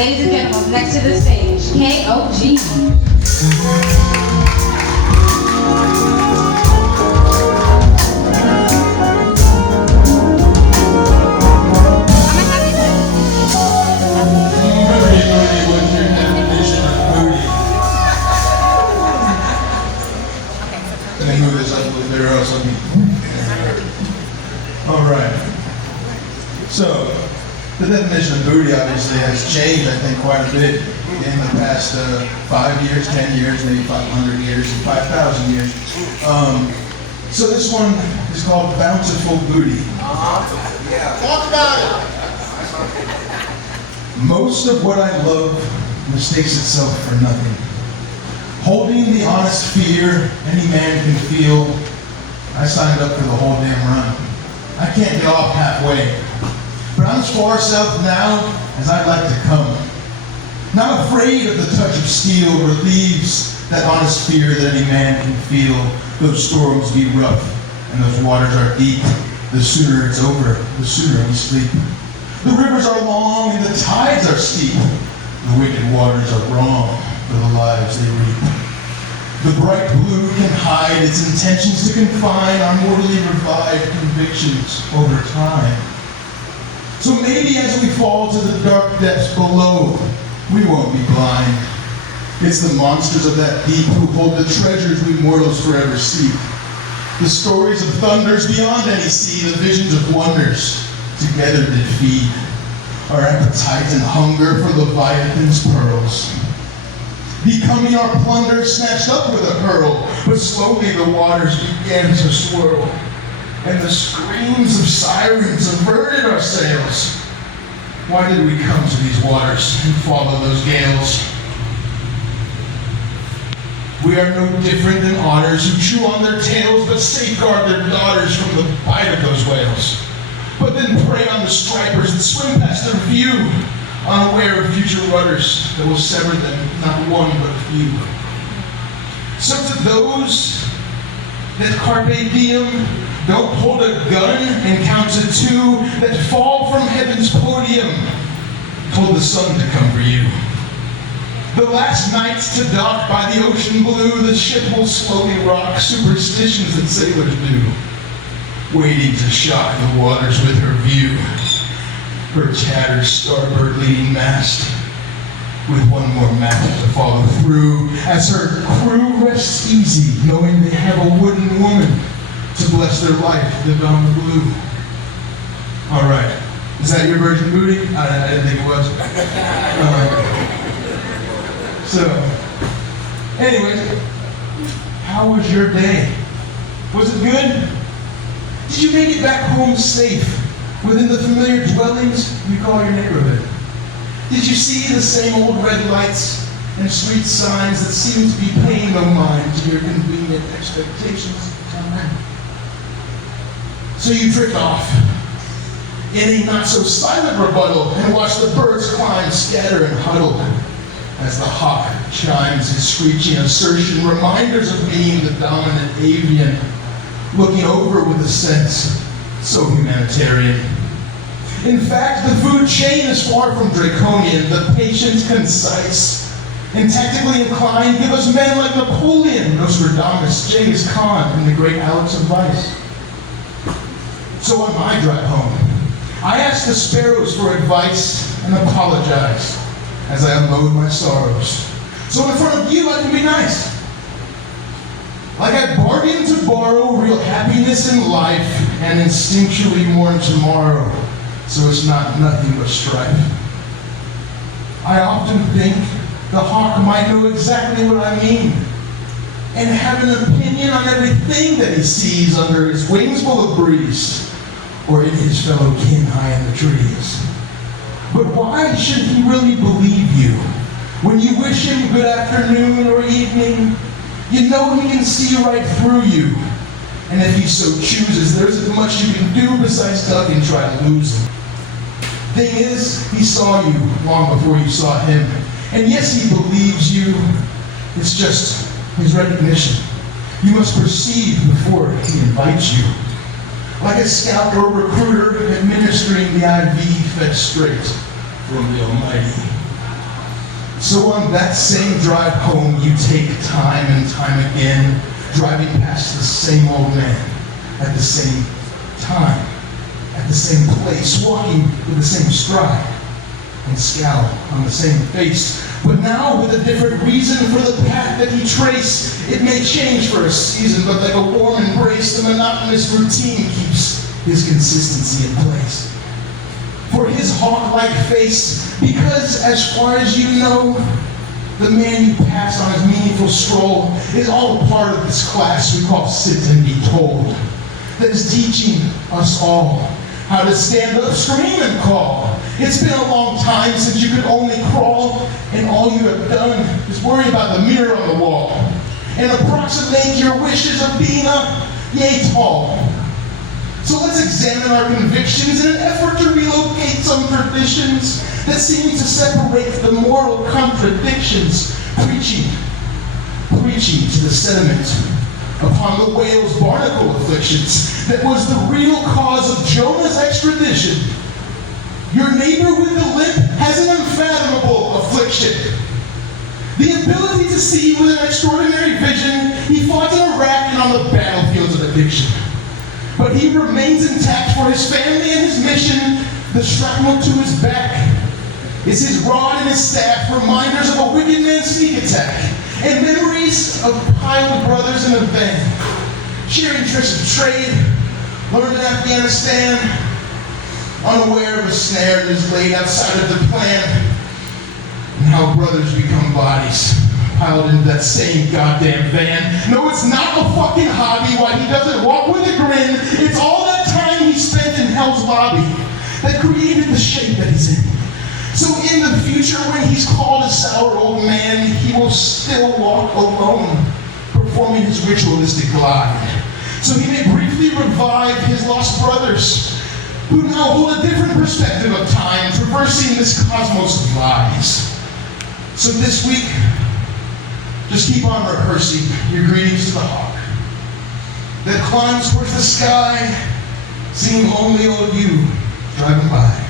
Ladies and gentlemen, next to the stage, K.O.G. Let me move this up a little bit or else I'll be... Alright. So, the definition of booty obviously has changed, I think, quite a bit in the past 5 years, 10 years, maybe 500 years, and 5,000 years. So this one is called Bountiful Booty. Talk about it. Most of what I love mistakes itself for nothing. Holding the honest fear any man can feel, I signed up for the whole damn run. I can't get off halfway. But I'm as far south now as I'd like to come. Not afraid of the touch of steel relieves that honest fear that any man can feel. Those storms be rough and those waters are deep. The sooner it's over, the sooner we sleep. The rivers are long and the tides are steep. The wicked waters are wrong for the lives they reap. The bright blue can hide its intentions to confine our mortally revived convictions over time. So maybe as we fall to the dark depths below, we won't be blind. It's the monsters of that deep who hold the treasures we mortals forever seek. The stories of thunders beyond any sea, the visions of wonders together did feed our appetite and hunger for Leviathan's pearls. Becoming our plunder snatched up with a hurl, but slowly the waters began to swirl, and the screams of sirens averted our sails. Why did we come to these waters and follow those gales? We are no different than otters who chew on their tails but safeguard their daughters from the bite of those whales, but then prey on the stripers that swim past their view, unaware of future rudders that will sever them, not one but few. So to those that carpe diem, don't hold a gun and count to two, that fall from heaven's podium, told the sun to come for you. The last nights to dock by the ocean blue, the ship will slowly rock, superstitions that sailors do, waiting to shock the waters with her view. Her tattered starboard leading mast, with one more mast to follow through, as her crew rests easy, knowing they have a wooden woman to bless their life, live on the blue. All right, is that your version of booty? I didn't think it was. So, anyways, how was your day? Was it good? Did you make it back home safe within the familiar dwellings you call your neighborhood? Did you see the same old red lights and street signs that seem to be paying no mind to your convenient expectations? So you drift off in a not-so-silent rebuttal and watch the birds climb, scatter, and huddle as the hawk chimes his screeching assertion, reminders of being the dominant avian, looking over with a sense so humanitarian. In fact, the food chain is far from draconian, the patient, concise, and tactically inclined give us men like Napoleon, Nostradamus, Genghis Khan, and the great Alex of Vice. So on my drive home, I asked the sparrows for advice and apologize as I unload my sorrows. So in front of you, I can be nice. Like I bargained to borrow real happiness in life and instinctually mourn tomorrow, so it's not nothing but strife. I often think the hawk might know exactly what I mean and have an opinion on everything that he sees under his wings full of breeze or in his fellow kin high in the trees. But why should he really believe you when you wish him good afternoon or evening? You know he can see right through you. And if he so chooses, there isn't much you can do besides duck and try to lose him. Thing is, he saw you long before you saw him. And yes, he believes you. It's just his recognition. You must perceive before he invites you. Like a scout or recruiter administering the IV fed straight from the Almighty. So on that same drive home, you take time and time again, driving past the same old man at the same time, at the same place, walking with the same stride and scowl on the same face. But now with a different reason for the path that he traced. It may change for a season, but like a warm embrace, the monotonous routine keeps his consistency in place. For his hawk-like face, because as far as you know, the man you pass on his meaningful stroll is all a part of this class we call Sit and Be Told, that is teaching us all how to stand up, scream, and call. It's been a long time since you could only crawl, and all you have done is worry about the mirror on the wall and approximate your wishes of being yay tall. So let's examine our convictions in an effort to relocate some traditions that seem to separate the moral contradictions, preaching to the sediment upon the whale's barnacle afflictions that was the real cause of Jonah's extradition. Your neighbor with the limp has an unfathomable affliction. The ability to see with an extraordinary vision, he fought in Iraq and on the battlefields of addiction. But he remains intact for his family and his mission. The shrapnel to his back is his rod and his staff, reminders of a wicked man's sneak attack, and memories of piled brothers in a van, sharing tricks of trade, learned in Afghanistan, unaware of a snare that is laid outside of the plan, and how brothers become bodies, piled into that same goddamn van. No, it's not a fucking hobby why he doesn't walk with a grin. It's all that time he spent in hell's lobby that created the shape that he's in. So in the future, when he's called a sour old man, he will still walk alone, performing his ritualistic glide. So he may briefly revive his lost brothers, who now hold a different perspective of time, traversing this cosmos of lies. So this week, just keep on rehearsing your greetings to the hawk that climbs towards the sky, singing lonely old you driving by.